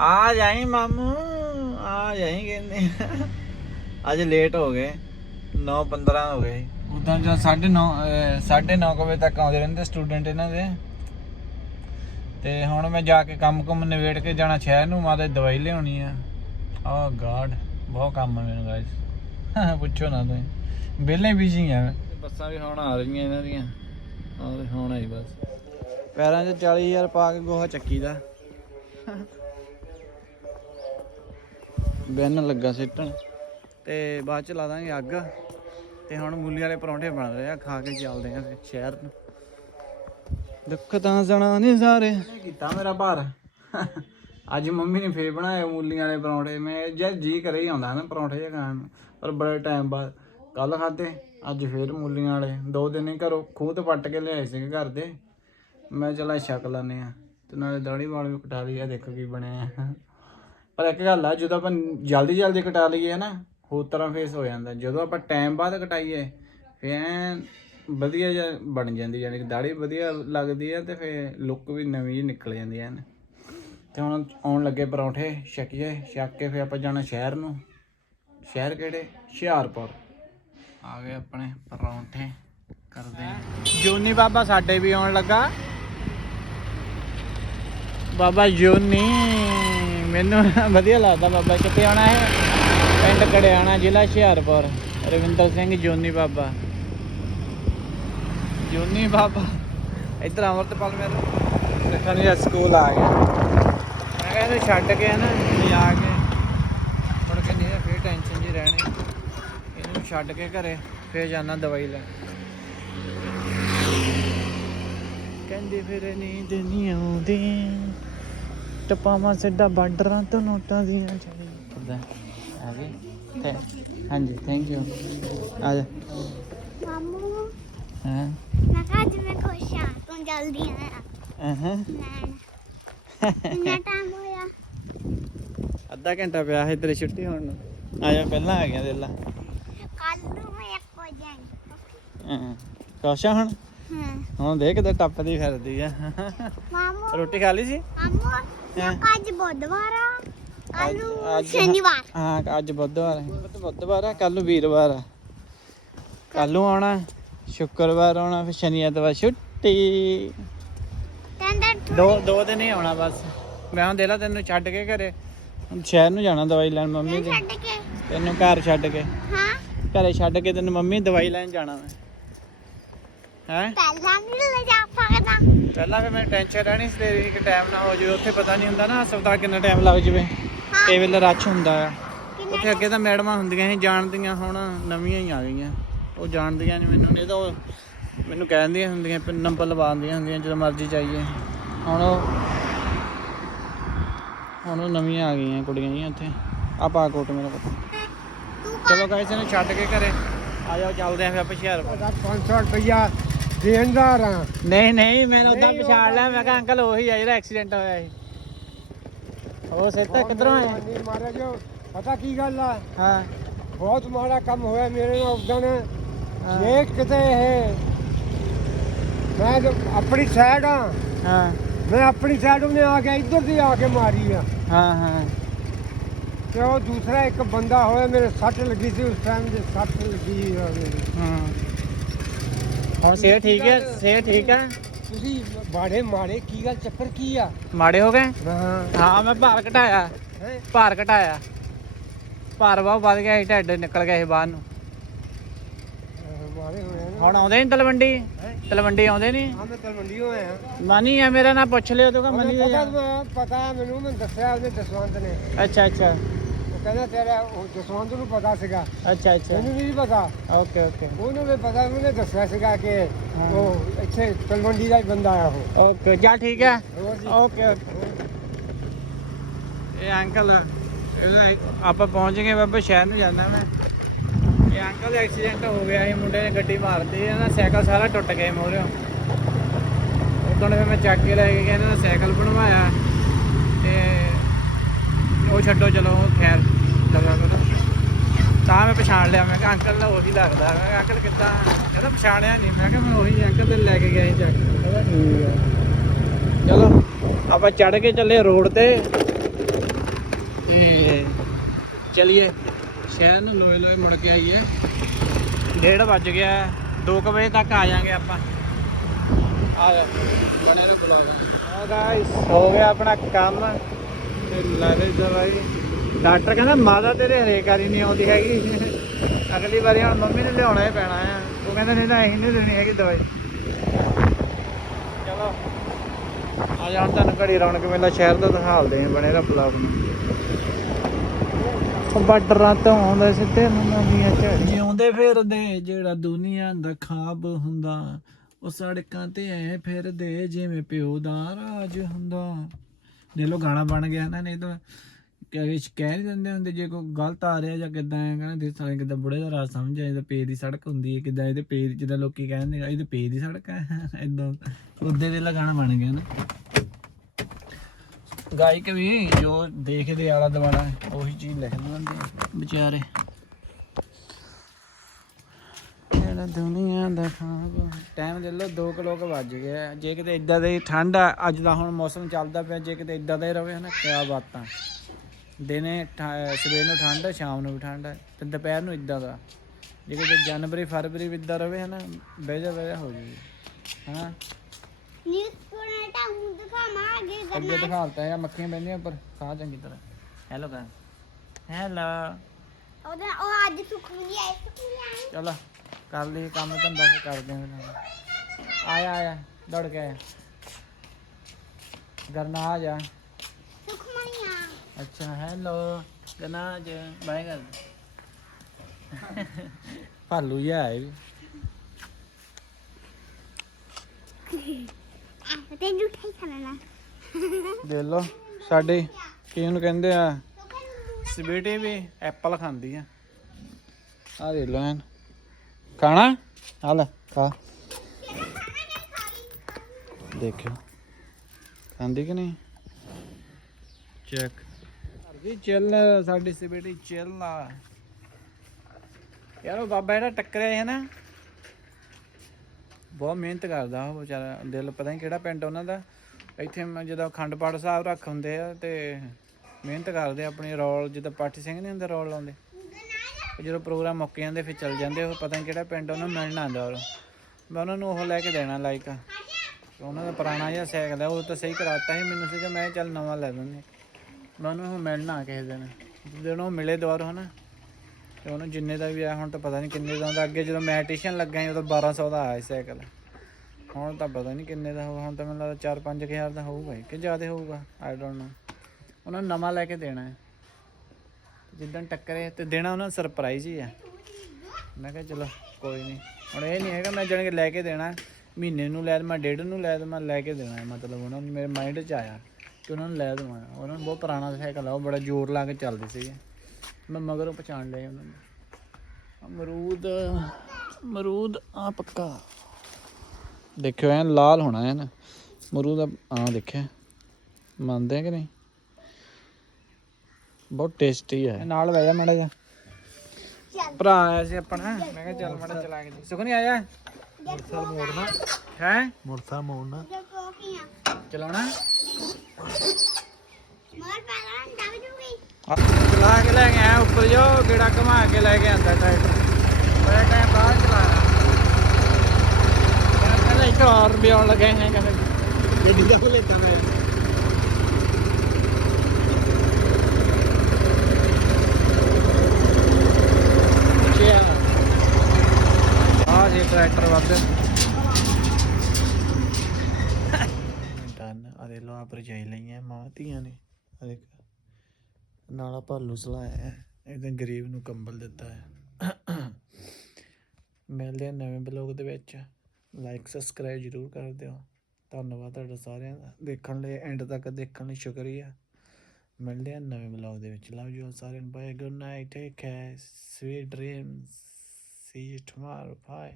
ਆ ਜਾਈ ਮਾਮੂ ਆ ਜਾਈ ਕਹਿੰਦੇ। ਅੱਜ ਲੇਟ ਹੋ ਗਏ 9:15 ਹੋ ਗਏ। ਉਦਾਂ ਜਾਂ 9:30 9:30 ਵਜੇ ਤੱਕ ਆਉਂਦੇ ਰਹਿੰਦੇ ਸਟੂਡੈਂਟ ਇਹਨਾਂ ਦੇ। ਤੇ ਹੁਣ ਮੈਂ ਜਾ ਕੇ ਕੰਮ ਕੁਮ ਨਿਬੇੜ ਕੇ ਜਾਣਾ ਸ਼ਹਿਰ ਨੂੰ ਮਾਦੇ ਦਵਾਈ ਲਿਆਉਣੀ ਆ। ਆ ਗਾਡ ਬਹੁਤ ਕੰਮ ਆ ਮੈਨੂੰ ਗਾਇਸ ਪੁੱਛੋ ਨਾ ਤੁਸੀਂ। ਵਿਹਲੇ ਬਿਜ਼ੀ ਆ। ਬੱਸਾਂ ਵੀ ਹੁਣ ਆ ਰਹੀਆਂ ਇਹਨਾਂ ਦੀਆਂ। ਆਹ ਹੁਣ ਆਈ ਬਸ। ਪੈਰਾਂ 'ਚ 40000 ਪਾ ਕੇ ਗੋਹਾ ਚੱਕੀ ਦਾ ਬੈਨ ਲੱਗਾ ਸਿੱਟਣ। ਤੇ ਬਾਅਦ ਚ ਲਾ ਦਾਂਗੇ ਅੱਗ। ਤੇ ਹੁਣ ਮੂਲੀ ਵਾਲੇ ਪਰੌਂਠੇ ਬਣ ਰਹੇ ਆ ਖਾ ਕੇ ਚੱਲਦੇ ਆ ਸ਼ਹਿਰ ਨੂੰ। ਦੁੱਖ ਤਾਂ ਜਣਾ ਨਹੀਂ ਸਾਰੇ। ਕੀਤਾ ਮੇਰਾ ਭਾਰ। ਅੱਜ ਮੰਮੀ ਨੇ ਫੇਰ ਬਣਾਏ ਮੂਲੀਆਂ ਵਾਲੇ ਪਰੌਂਠੇ। ਮੈਂ ਜੇ ਜੀ ਕਰੇ ਹੀ ਆਉਂਦਾ ਨਾ ਪਰੌਂਠੇ ਜਿਹਾ ਖਾਣ ਨੂੰ। ਪਰ ਬੜੇ ਟਾਈਮ ਬਾਅਦ ਕੱਲ ਖਾਦੇ ਅੱਜ ਫੇਰ ਮੂਲੀਆਂ ਵਾਲੇ। ਦੋ ਦਿਨ ਹੀ ਘਰੋਂ ਖੂਹ ਤੋਂ ਪੱਟ ਕੇ ਲਿਆਏ ਸੀਗੇ ਘਰ ਦੇ। ਮੈਂ ਚਲਾ ਛਕ ਲੈਨੇ ਆ। ਤੇ ਨਾਲੇ ਦਾੜੀ ਵਾਲ ਵੀ ਕਟਾ ਲਈ ਆ ਦੇਖੋ ਕੀ ਬਣਿਆ। ਪਰ ਇੱਕ ਗੱਲ ਆ, ਜਦੋਂ ਆਪਾਂ ਜਲਦੀ ਜਲਦੀ ਕਟਾ ਲਈਏ ਨਾ, ਹੋਰ ਤਰ੍ਹਾਂ ਫੇਸ ਹੋ ਜਾਂਦਾ। ਜਦੋਂ ਆਪਾਂ ਟਾਈਮ ਬਾਅਦ ਕਟਾਈਏ, ਫਿਰ ਵਧੀਆ ਜਿਹਾ ਬਣ ਜਾਂਦੀ, ਯਾਨੀ ਕਿ ਦਾੜੀ ਵਧੀਆ ਲੱਗਦੀ ਹੈ ਤੇ ਫਿਰ ਲੁੱਕ ਵੀ ਨਵੀਂ ਜਿਹੀ ਨਿਕਲ ਜਾਂਦੀ ਹੈ ਤੇ ਹੁਣ ਆਉਣ ਲੱਗੇ ਪਰੌਂਠੇ ਛਕੀਏ, ਛਕ ਕੇ ਫਿਰ ਆਪਾਂ ਜਾਣਾ ਸ਼ਹਿਰ ਨੂੰ। ਸ਼ਹਿਰ ਕਿਹੜੇ? ਹੁਸ਼ਿਆਰਪੁਰ। ਆ ਗਏ ਆਪਣੇ ਪਰੌਂਠੇ, ਕਰਦੇ ਆ। ਜੋਨੀ ਬਾਬਾ ਸਾਡੇ ਵੀ ਆਉਣ ਲੱਗਾ। ਬਾਬਾ ਜੋਨੀ। ਮੈਨੂੰ ਵਧੀਆ ਲੱਗਦਾ ਬਾਬਾ ਕਿੱਥੇ ਆਉਣਾ ਹੈ? ਪਿੰਡ ਕੜਿਆਣਾ ਜ਼ਿਲ੍ਹਾ ਹੁਸ਼ਿਆਰਪੁਰ। ਰਵਿੰਦਰ ਸਿੰਘ ਜੋਨੀ ਬਾਬਾ। ਜੋਨੀ ਬਾਬਾ। ਇੱਧਰ ਅਮਰਤਪਾਲ ਮੇਰੇ। ਦੇਖਣ ਨੂੰ ਸਕੂਲ ਆ ਗਿਆ। ਮੈਂ ਕਹਿੰਦਾ ਛੱਡ ਕੇ ਨਾ ਇਹ ਆ ਕੇ। ਹੁਣ ਕਹਿੰਦੀ ਹੈ ਫੇਰ ਟੈਨਸ਼ਨ ਜੀ ਰਹਿਣੀ ਇਹਨੂੰ ਛੱਡ ਕੇ ਘਰੇ ਫੇਰ ਜਾਣਾ ਦਵਾਈ ਲੈ ਕਹਿੰਦੀ ਫਿਰ ਨੀਂਦ ਨਹੀਂ ਆਉਂਦੀ। ਟਪਾਵਾਂ ਸਿੱਧਾ ਬਾਰਡਰਾਂ ਤੋਂ ਨੋਟਾਂ ਦੀਆਂ ਚੜੀ ਕਿੱਦਾਂ ਆ ਗਏ। ਥੈ ਹਾਂਜੀ ਥੈਂਕ ਯੂ ਆ ਜਾ। ਮਾਮੂ। ਹਾਂ? ਮੈਂ ਕਿਹਾ ਅੱਜ ਮੈਂ ਖੁਸ਼ ਆ ਤੂੰ ਜਲਦੀ ਆਇਆ ਹਾਂ ਮੈਂ ਕਿੰਨਾ ਟਾਈਮ ਹੋਇਆ? ਅੱਧਾ ਘੰਟਾ ਪਿਆ ਹੈ ਤੇਰੀ ਛੁੱਟੀ ਹੋਣ ਨੂੰ। ਆ ਜਾ ਪਹਿਲਾਂ ਆ ਗਿਆ ਦੇਲਾ ਕੱਲ ਨੂੰ ਮੈਂ ਇੱਕ ਜਾਵਾਂਗੀ ਹਾਂ ਕੋਸ਼ਾ ਹੁਣ? ਹਾਂ। ਹੁਣ ਦੇਖ ਕਿਤੇ ਟੱਪਦੀ ਫਿਰਦੀ ਆ। ਮਾਮੂ। ਰੋਟੀ ਖਾ ਲਈ ਸੀ? ਮਾਮੂ ਹਾਂ। ਅੱਜ ਬੁੱਧਵਾਰ ਆ ਕੱਲ ਅੱਜ- ਨੂੰ ਅੱਜ- ਸ਼ਨੀਵਾਰ। ਹਾਂ ਅੱਜ ਬੁੱਧਵਾਰ ਹੈ ਬੁੱਧ- ਬੁੱਧਵਾਰ ਆ ਕੱਲ ਨੂੰ ਵੀਰਵਾਰ ਆ। ਕੱਲ ਨੂੰ ਆਉਣਾ ਸ਼ੁੱਕਰਵਾਰ ਆਉਣਾ ਫਿਰ ਸ਼ਨੀ ਐਤਵਾਰ ਛੁੱਟੀ। ਦੋ ਦੋ ਦਿਨ ਹੀ ਆਉਣਾ ਬਸ। ਮੈਂ ਹੁਣ ਦੇ ਲਾ ਤੈਨੂੰ ਛੱਡ ਕੇ ਘਰੇ। ਹੁਣ ਸ਼ਹਿਰ ਨੂੰ ਜਾਣਾ ਦਵਾਈ ਲੈਣ ਮੰਮੀ ਦੀ। ਛੱਡ ਕੇ। ਤੈਨੂੰ ਘਰ ਛੱਡ ਕੇ। ਹਾਂ। ਘਰੇ ਛੱਡ ਕੇ ਤੈਨੂੰ ਮੰਮੀ ਦਵਾਈ ਲੈਣ ਜਾਣਾ ਮੈਂ। ਹੈ? ਪਹਿਲਾਂ ਨਹੀਂ ਲੈ ਜਾ ਸਕਦਾ। ਪਹਿਲਾਂ ਫਿਰ ਮੈਨੂੰ ਟੈਨਸ਼ਨ ਰਹਿਣੀ ਸੀ ਤੇਰੀ ਕਿ ਟਾਈਮ ਨਾ ਹੋ ਜਾਵੇ ਉੱਥੇ ਪਤਾ ਨਹੀਂ ਹੁੰਦਾ ਨਾ ਹਸਪਤਾਲ ਕਿੰਨਾ ਟਾਈਮ ਲੱਗ ਜਾਵੇ। ਕਈ ਵੇਲੇ ਰੱਛ ਹੁੰਦਾ ਆ। ਉੱਥੇ ਅੱਗੇ ਤਾਂ ਮੈਡਮਾਂ ਹੁੰਦੀਆਂ ਸੀ ਜਾਣਦੀਆਂ ਹੁਣ ਨਵੀਆਂ ਹੀ ਆ ਗਈਆਂ। ਉਹ ਜਾਣਦੀਆਂ ਨਹੀਂ ਮੈਨੂੰ ਨਹੀਂ ਤਾਂ ਮੈਨੂੰ ਕਹਿੰਦੀਆਂ ਹੁੰਦੀਆਂ ਵੀ ਨੰਬਰ ਲਵਾ ਦਿੰਦੀਆਂ ਹੁੰਦੀਆਂ ਜਦੋਂ ਮਰਜ਼ੀ ਚਾਹੀਏ ਹੁਣ ਉਹ ਹੁਣ ਉਹ ਨਵੀਆਂ ਆ ਗਈਆਂ ਕੁੜੀਆਂ ਜੀਆਂ ਉੱਥੇ। ਆ ਪਾ ਕੋਟ ਮੇਰਾ ਪਤਾ ਚਲੋ ਗਾਇਸ ਇਹਨੂੰ ਛੱਡ ਕੇ ਘਰੇ। ਆ ਜਾਓ ਚੱਲਦੇ ਆਂ ਫਿਰ ਆਪਾਂ ਹੁਸ਼ਿਆਰਪੁਰ। 500 ਰੁਪਇਆ ਦੇਂਦਾ ਰਾਂ ਨਹੀਂ ਨਹੀਂ ਮੈਂ ਉਦਾਂ ਪਛਾਣ ਲਿਆ ਮੈਂ ਕਿਹਾ ਅੰਕਲ ਉਹੀ ਆ ਜਿਹੜਾ ਐਕਸੀਡੈਂਟ ਹੋਇਆ ਸੀ। ਉਹ ਸਿੱਧਾ ਕਿੱਧਰੋਂ ਆਏ ਨਹੀਂ ਮਾਰਾ ਜੋ ਪਤਾ ਕੀ ਗੱਲ ਆ? ਹਾਂ। ਬਹੁਤ ਮਾੜਾ ਕੰਮ ਹੋਇਆ ਮੇਰੇ ਨਾਲ ਉਦੋਂ ਜੇ ਕਿਤੇ ਇਹ। ਮੈਂ ਆਪਣੀ ਸਾਈਡ ਆ। ਹਾਂ। ਮੈਂ ਆਪਣੀ ਸਾਈਡ ਉਹਨੇ ਆ ਕੇ ਇੱਧਰ ਦੀ ਆ ਕੇ ਮਾਰੀ ਆ। ਹਾਂ ਹਾਂ। ਤੇ ਉਹ ਦੂਸਰਾ ਇੱਕ ਬੰਦਾ ਹੋਇਆ ਮੇਰੇ ਸੱਟ ਲੱਗੀ ਸੀ ਉਸ ਟਾਈਮ ਦੇ ਸੱਟ ਲੱਗੀ ਆ। ਹਾਂ। ਹੁਣ ਸਿਹਤ ਠੀਕ ਹੈ? ਸਿਹਤ ਠੀਕ ਹੈ? ਤੁਸੀਂ ਬਾੜੇ ਮਾੜੇ ਕੀ ਗੱਲ ਚੱਕਰ ਕੀ ਆ? ਮਾੜੇ ਹੋ ਗਏ? ਹਾਂ। ਹਾਂ ਮੈਂ ਭਾਰ ਘਟਾਇਆ। ਹੈ? ਭਾਰ ਘਟਾਇਆ। ਭਾਰ ਬਹੁਤ ਵੱਧ ਗਿਆ ਸੀ ਢਿੱਡ ਨਿਕਲ ਗਿਆ ਸੀ ਬਾਹਰ ਨੂੰ। ਮਾਰੇ ਹੋਏ ਆ ਨਾ। ਹੁਣ ਆਉਂਦੇ ਨਹੀਂ ਤਲਵੰਡੀ? ਹੈਂ? ਤਲਵੰਡੀ ਆਉਂਦੇ ਨਹੀਂ ਹਾਂ ਮੈਂ ਤਲਵੰਡੀ ਹੋਇਆ। ਆ ਮਨੀ ਹੈ ਮੇਰਾ ਨਾਂ ਪੁੱਛ ਲਿਓ ਤੂੰ ਉਹਨੂੰ ਮਨੀ ਪਤਾ ਜਾਣ- ਮੈਂ- ਪਤਾ ਮੈਨੂੰ ਮੈਂ ਦੱਸਿਆ ਉਹਨੇ ਜਸਵੰਤ ਨੇ। ਅੱਛਾ ਅੱਛਾ। ਕਹਿੰਦਾ ਤੇਰਾ ਉਹ ਜਸਵੰਤ ਨੂੰ ਪਤਾ ਸੀਗਾ। ਅੱਛਾ ਅੱਛਾ। ਮੈਨੂੰ ਨਹੀਂ ਪਤਾ। Okay okay. ਉਹਨੂੰ ਵੀ ਪਤਾ ਉਹਨੇ ਦੱਸਿਆ ਸੀਗਾ ਕਿ। ਉਹ ਇੱਥੇ ਤਲਵੰਡੀ ਦਾ ਹੀ ਬੰਦਾ ਆ ਉਹ। ਓਕੇ ਜਾ ਠੀਕ ਹੈ। ਓਕੇ ਇਹ ਅੰਕਲ। ਇਹਦਾ ਆਪਾਂ ਪਹੁੰਚ ਗਏ ਬਾਬਾ ਸ਼ਹਿਰ ਨੂੰ ਜਾਣਾ ਮੈਂ। ਇਹ ਅੰਕਲ ਐਕਸੀਡੈਂਟ ਹੋ ਗਿਆ ਸੀ ਮੁੰਡੇ ਨੇ ਗੱਡੀ ਮਾਰਤੀ ਇਹਨਾਂ ਦਾ ਸਾਈਕਲ ਸਾਰਾ ਟੁੱਟ ਗਿਆ ਮੋਰਿਓ ਉਦੋਂ ਫਿਰ ਮੈਂ ਚੱਕ ਕੇ ਲੈ ਕੇ ਗਿਆ ਇਹਨਾਂ ਦਾ ਸਾਈਕਲ ਬਣਵਾਇਆ। ਤੇ ਉਹ ਛੱਡੋ ਚਲੋ ਉਹ ਖੈਰ ਲਗਾ ਕਰੋ। ਤਾਂ ਮੈਂ ਪਛਾਣ ਲਿਆ ਮੈਂ ਕਿਹਾ ਅੰਕਲ ਦਾ ਉਹੀ ਲੱਗਦਾ। ਮੈਂ ਕਿਹਾ ਅੰਕਲ ਕਿੱਦਾਂ? ਕਹਿੰਦਾ ਪਛਾਣਿਆ ਨਹੀਂ ਮੈਂ ਕਿਹਾ ਮੈਂ ਉਹੀ ਅੰਕਲ ਤੇ ਲੈ ਕੇ ਗਿਆ ਸੀ ਚੱਕ ਕਹਿੰਦਾ ਠੀਕ ਆ। ਚਲੋ ਆਪਾਂ ਚੜ ਕੇ ਚੱਲੇ ਰੋਡ ਤੇ। ਤੇ ਚਲਿਏ। ਸ਼ਹਿਰ ਨੂੰ ਲੋਏ ਲੋਏ ਮੁੜ ਕੇ ਆਈਏ। ਡੇਢ ਵੱਜ ਗਿਆ 2 ਵਜੇ ਤੱਕ ਆ ਜਾਾਂਗੇ ਆਪਾਂ। ਆ ਜਾ ਬਣੇ ਰਹੋ ਬੁਲਾਵਾ ਆ ਗਾਇਸ ਹੋ ਗਿਆ ਆਪਣਾ ਕੰਮ। ਤੇ ਲੈ ਲੈ ਦਵਾਈ। ਡਾਕਟਰ ਕਹਿੰਦਾ ਮਾਦਾ ਤੇਰੇ ਹਰੇਕ ਵਾਰੀ ਨਹੀਂ ਆਉਂਦੀ ਹੈਗੀ। ਅਗਲੀ ਵਾਰੀ ਹੁਣ ਮੰਮੀ ਨੂੰ ਲਿਆਉਣਾ ਹੀ ਪੈਣਾ ਆ। ਉਹ ਕਹਿੰਦਾ, ਨਹੀਂ ਤਾਂ ਅਸੀਂ ਨਹੀਂ ਦੇਣੀ ਹੈਗੀ ਦਵਾਈ। ਚਲੋ। ਆ ਜਾਣ ਤੁਹਾਨੂੰ ਘੜੀ ਰੌਣਕ ਮੇਲਾ ਸ਼ਹਿਰ ਦਾ ਦਿਖਾਲਦੇ ਆ ਬਣੇ ਰਾ ਬਲੌਗ ਨੂੰ ਬਾਰਡਰਾਂ ਤੋਂ ਆਉਂਦੇ ਸਿੱਧੇ ਮੰਨਾਂ ਦੀਆਂ ਝੜੀਆਂ। ਜਿਉਂਦੇ ਫਿਰਦੇ, ਜਿਹੜਾ ਦੁਨੀਆ ਦਾ ਖਾਬ ਹੁੰਦਾ, ਉਹ ਸੜਕਾਂ ਤੇ ਐ ਫਿਰਦੇ, ਜਿਵੇਂ ਪਿਓ ਦਾ ਰਾਜ ਹੁੰਦਾ। ਦੇ ਲੋ ਗਾਣਾ ਬਣ ਗਿਆ ਨਾ, ਨਹੀਂ ਤਾਂ ਕਹੇ ਕਹਿ ਨਹੀਂ ਦਿੰਦੇ ਹੁੰਦੇ ਜੇ ਕੋਈ ਗਲਤ ਆ ਰਿਹਾ ਜਾਂ ਕਿਦਾਂ ਕਹਿੰਦੇ ਦੇ ਸਾਲੇ ਕਿਦਾਂ ਬੁੜੇ ਦਾ ਰਾਜ ਸਮਝ ਆਏ ਤਾਂ ਪੇ ਦੀ ਸੜਕ ਹੁੰਦੀ ਹੈ, ਕਿਦਾਂ ਇਹਦੇ ਪੇ ਜਿੱਦਾਂ ਲੋਕੀ ਕਹਿੰਦੇ ਆ ਇਹਦੇ ਪੇ ਦੀ ਸੜਕ ਹੈ ਇਦਾਂ ਉਹਦੇ ਦੇ ਗਾਣਾ ਬਣ ਗਿਆ ਨਾ। ਗਾਇਕ ਵੀ ਜੋ ਦੇਖਦੇ ਆਲਾ ਦੁਆਲਾ, ਉਹੀ ਚੀਜ਼ ਲਿਖ ਦਿੰਦੇ ਵਿਚਾਰੇ। ਜਿਹੜਾ ਦੁਨੀਆ ਦਾ ਖਾਬ ਟਾਈਮ ਦੇ ਲੋ 2 ਕਿਲੋ ਕ ਵੱਜ ਗਿਆ ਜੇ ਕਿਤੇ ਇਦਾਂ ਦੀ ਠੰਡ ਆ, ਅੱਜ ਦਾ ਹੁਣ ਮੌਸਮ ਚੱਲਦਾ ਪਿਆ, ਜੇ ਕਿਤੇ ਇਦਾਂ ਦਾ ਹੀ ਰਵੇ, ਹਨਾ, ਕਿਆ ਬਾਤਾਂ। ਦਿਨੇ ਸਵੇਰ ਨੂੰ ਠੰਡ ਸ਼ਾਮ ਨੂੰ ਵੀ ਠੰਡ ਆ ਤੇ ਦੁਪਹਿਰ ਨੂੰ ਇਦਾਂ ਦਾ। ਜੇ ਕਿਤੇ ਜਨਵਰੀ ਫਰਵਰੀ ਵੀ ਇਦਾਂ ਰਵੇ ਹਨਾ ਬਹਿ ਜਾ ਬਹਿ ਜਾ ਹੋ ਜੂਗੀ ਹਨਾ? ਨਿਊਜ਼ ਪੁਣਾ ਤਾਂ ਹੁਣ ਦਿਖਾਵਾਂ ਅੱਗੇ ਦਿਖਾਲਤਾ ਹੈ ਮੱਖੀਆਂ ਬੈਠੀਆਂ ਉੱਪਰ ਸਾਹ ਚੰਗੀ ਤਰ੍ਹਾਂ। ਹੈਲੋ ਕਰ ਹੈਲੋ ਉਹਦਾ ਉਹ ਅੱਜ ਸੁਖਮਨੀ ਆਈ ਸੁਖਮਨੀ ਚਲੋ ਕਰ ਲਈ ਕੰਮ ਧੰਦਾ ਫਿਰ ਕਰਦੇ ਹਾਂ। ਆਇਆ ਆਇਆ ਦੌੜ ਕੇ ਆਇਆ। ਗਰਨਾ ਆ। ਜਾ ਅੱਛਾ ਹੈਲੋ ਗਨਾਜ ਬਾਏ ਕਰ। ਭਾਲੂ ਜਿਹਾ ਹੈ ਵੀ। ਆ ਤੇ ਜੁਠਾਈ ਖਾਣਾ ਦੇਖ ਲਓ ਸਾਡੇ ਕੀ ਉਹਨੂੰ ਕਹਿੰਦੇ ਆ ਸਵੀਟੀ ਵੀ ਐਪਲ ਖਾਂਦੀ ਆ। ਆ ਦੇਖ ਲਓ ਐਨ। ਖਾਣਾ? ਆ ਲੈ ਖਾ। ਦੇਖਿਓ। ਖਾਂਦੀ ਕਿ ਨਹੀਂ? ਚੈੱਕ। ਜੀ ਚੱਲ ਸਾਡੀ ਸਵੀਟੀ ਚਿੱਲ ਆ ਯਾਰ, ਉਹ ਬਾਬਾ ਜਿਹੜਾ ਟੱਕਰਿਆ ਹੈ ਨਾ, ਬਹੁਤ ਮਿਹਨਤ ਕਰਦਾ ਉਹ ਵਿਚਾਰਾ, ਦਿਲ ਪਤਾ ਨਹੀਂ ਕਿਹੜਾ ਪਿੰਡ ਉਹਨਾਂ ਦਾ। ਇੱਥੇ ਜਦੋਂ ਅਖੰਡ ਪਾਠ ਸਾਹਿਬ ਰੱਖ ਹੁੰਦੇ ਆ ਤੇ ਮਿਹਨਤ ਕਰਦੇ ਆ ਆਪਣੀ ਰੋਲ, ਜਿੱਦਾਂ ਪਾਠੀ ਸਿੰਘ ਨਹੀਂ ਹੁੰਦੇ ਰੋਲ ਲਾਉਂਦੇ। ਜਦੋਂ ਪ੍ਰੋਗਰਾਮ ਮੁੱਕ ਜਾਂਦੇ, ਫਿਰ ਚੱਲ ਜਾਂਦੇ, ਉਹ ਪਤਾ ਨਹੀਂ ਕਿਹੜਾ ਪਿੰਡ ਉਹਨਾਂ ਨੂੰ ਮਿਲਣ ਆਉਂਦਾ ਉਹ। ਮੈਂ ਉਹਨਾਂ ਨੂੰ ਉਹ ਲੈ ਕੇ ਦੇਣਾ ਲਾਈਕ ਉਹਨਾਂ ਦਾ ਪੁਰਾਣਾ ਜਿਹਾ ਸਾਈਕਲ ਹੈ ਉਹ ਤਾਂ ਸਹੀ ਕਰਾਤਾ ਸੀ ਮੈਨੂੰ ਸੀ ਸੀਗਾ ਮੈਂ ਚੱਲ ਨਵਾਂ ਲੈ ਦਿੰਦੇ ਮੈਂ ਉਹਨੂੰ ਹੁਣ ਮਿਲਣਾ ਕਿਸੇ ਦਿਨ। ਜਦੋਂ ਉਹ ਮਿਲੇ ਦੁਆਰ ਹਨਾ। ਤੇ ਉਹਨੂੰ ਜਿੰਨੇ ਦਾ ਵੀ ਆ ਹੁਣ ਤਾਂ ਪਤਾ ਨਹੀਂ ਕਿੰਨੇ ਦਾ ਹੁੰਦਾ। ਅੱਗੇ ਜਦੋਂ ਮੈਂ ਟਿਊਸ਼ਨ ਲੱਗਾ ਸੀ ਉਦੋਂ 1200 ਦਾ ਆਇਆ ਸੀ ਸਾਈਕਲ। ਹੁਣ ਤਾਂ ਪਤਾ ਨਹੀਂ ਕਿੰਨੇ ਦਾ ਹੋਊਗਾ ਹੁਣ ਤਾਂ ਮੈਨੂੰ ਲੱਗਦਾ 4-5 ਹਜ਼ਾਰ ਦਾ ਹੋਊਗਾ ਹੀ, ਕਿ ਜ਼ਿਆਦਾ ਹੋਊਗਾ? ਆਈ ਡੋਨਟ ਨੋ ਉਹਨਾਂ ਨੂੰ ਨਵਾਂ ਲੈ ਕੇ ਦੇਣਾ ਹੈ। ਜਿੱਦਣ ਟੱਕਰੇ ਤੇ ਦੇਣਾ ਉਹਨਾਂ ਨੂੰ ਸਰਪ੍ਰਾਈਜ਼ ਹੀ ਆ ਮੈਂ ਕਿਹਾ ਚਲੋ ਕੋਈ ਨਹੀਂ ਹੁਣ ਇਹ ਨਹੀਂ ਹੈਗਾ ਮੈਂ ਜਾਣ ਕੇ ਲੈ ਕੇ ਦੇਣਾ। ਮਹੀਨੇ ਨੂੰ ਲੈ ਦੇਵਾਂ ਡੇਢ ਨੂੰ ਲੈ ਦੇਵਾਂ ਲੈ ਕੇ ਦੇਣਾ ਮਤਲਬ ਉਹਨਾਂ ਨੂੰ ਮੇਰੇ ਮਾਈਂਡ 'ਚ ਆਇਆ। ਕਿ ਉਹਨਾਂ ਨੂੰ ਲੈ ਦੇਵਾਂ ਉਹਨਾਂ ਨੂੰ ਬਹੁਤ ਪੁਰਾਣਾ ਸਾਈਕਲ ਆ ਉਹ ਬੜਾ ਜ਼ੋਰ ਲਾ ਕੇ ਚੱਲਦੇ ਸੀਗੇ। ਮੈਂ ਮਗਰੋਂ ਪਛਾਣ ਲਿਆ ਉਹਨਾਂ ਨੂੰ। ਅਮਰੂਦ ਅਮਰੂਦ ਆ ਪੱਕਾ। ਦੇਖਿਓ ਐ ਲਾਲ ਹੋਣਾ ਹੈ ਨਾ ਅਮਰੂਦ ਆ ਦੇਖਿਆ। ਮੰਨਦੇ ਆ ਕਿ ਨਹੀਂ? ਬਹੁਤ ਟੇਸਟੀ ਹੈ ਨਾਲ ਬਹਿ ਜਾ ਮਾੜਾ ਜਾ ਭਰਾ ਆਇਆ ਸੀ ਆਪਣਾ। ਮੈਂ ਕਿਹਾ ਚੱਲ ਮਾੜਾ ਚਲਾ ਕੇ ਦੇ। ਸੁਖਨੀ ਆਇਆ? ਮੋਟਰਸਾਈਕਲ ਮੋੜਨਾ। ਹੈ? ਮੋਟਰਸਾਈਕਲ ਮੋੜਨਾ। ਚਲਾਉਣਾ? ਮੋਰ ਪਾਗਲਾਂ ਦਬ ਜੂਗੀ। ਆ, ਚਲਾ ਕੇ ਲੈ ਕੇ ਆਇਆ ਉੱਪਰ ਜੋ ਕਿਹੜਾ ਘੁਮਾ ਕੇ ਲੈ ਕੇ ਆਂਦਾ ਟਰੈਕਟਰ। ਬੜਾ ਟਾਈਮ ਬਾਅਦ ਚਲਾਇਆ ਯਾਰ ਪਹਿਲਾਂ ਇੱਕ ਹੋਰ ਵੀ ਆਉਣ ਲੱਗੇ ਹੈ ਕਹਿੰਦੇ ਗੱਡੀ ਦਾ ਭੁਲੇ ਤਾਂ ਮੈਂ ਆ। ਜੀ ਟਰੈਕਟਰ ਵੱਧ। ਡਨ ਆ ਭਰਜਾਈ ਲਈਆਂ, ਮਾਂ ਧੀਆਂ ਨੇ। ਆ ਦੇਖ, ਨਾਲਾ ਭਾਲੂ ਸਲਾਇਆ ਹੈ ਇਹਦੇ ਗਰੀਬ ਨੂੰ ਕੰਬਲ ਦਿੱਤਾ ਹੈ। ਮਿਲਦੇ ਆ ਨਵੇਂ ਬਲੌਗ ਦੇ ਵਿੱਚ। ਲਾਈਕ ਸਬਸਕ੍ਰਾਈਬ ਜਰੂਰ ਕਰ ਦਿਓ। ਧੰਨਵਾਦ ਤੁਹਾਡਾ ਸਾਰਿਆਂ ਦਾ। ਦੇਖਣ ਲਈ ਐਂਡ ਤੱਕ ਦੇਖਣ ਲਈ ਸ਼ੁਕਰੀਆ। ਮਿਲਦੇ ਆ ਨਵੇਂ ਬਲੌਗ ਦੇ ਵਿੱਚ। ਲਵ ਯੂ ਸਾਰਿਆਂ ਨੂੰ। Bye good night take care sweet dreams see you tomorrow bye